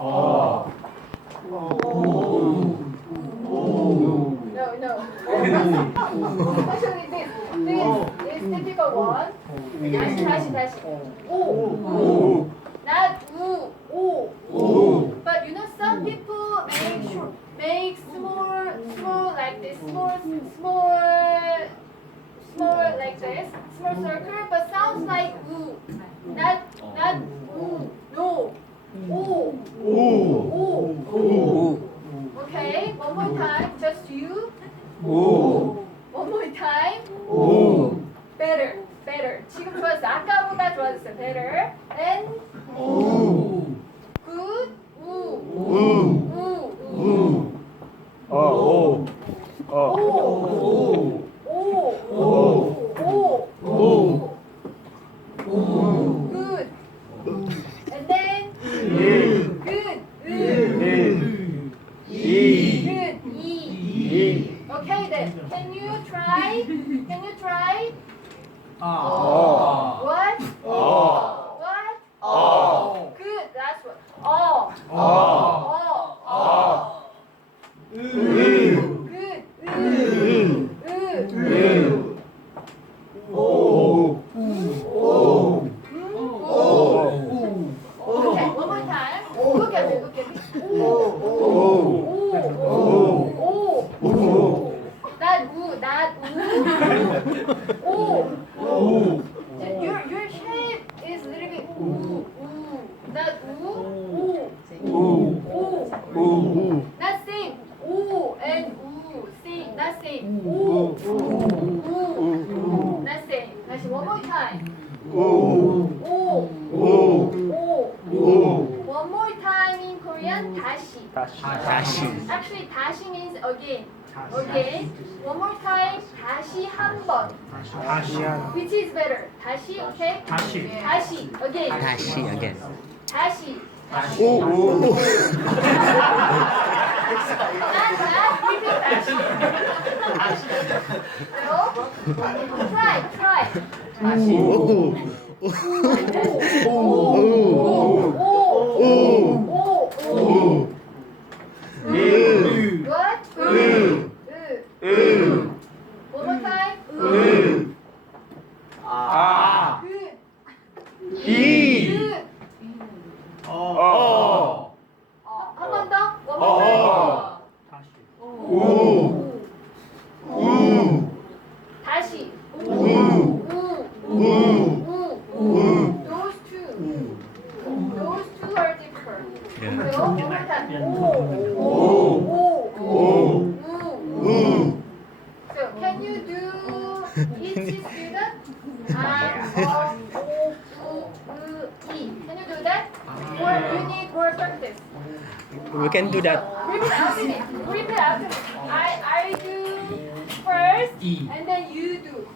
No. Especially this is typical one. 다시. 오. Not 우. But you know some people make small like this, small like this, small circle, but sounds like 우. Not 우. No. 오. Okay, one more time, just you. One more time. Better. 지금 좋았어. 아까보다 좋아졌어. Better. And good. Good. And then good. Good. Okay then. Can you try? What? What? Good. That's what. Good. Okay, one more time. Look at me. Not Your shape is a little bit Not Not same. And same. Not same. Not same. 다시 one more time. One more time in Korean. 다시. Actually, 다시 means again. Okay. One more time. 다시 한 번. Which is better? 다시, okay? 다시. Again. 다시. No? Try. 다시. What? One more time. 한 번 더. One more time. 다시. Those two are different. So one more time. So can you do each student? Can you do that? Or you need more practice? We can do that. Repeat after me. I do first, and then you do.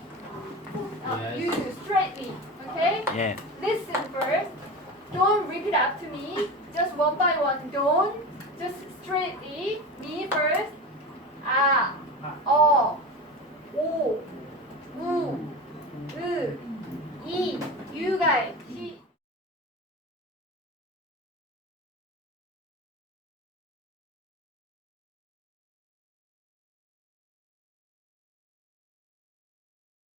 You do straightly. Okay? Yeah. Listen first. Don't repeat after me. Just one by one. Don't. Just straightly. Me first. 오, 우, 으,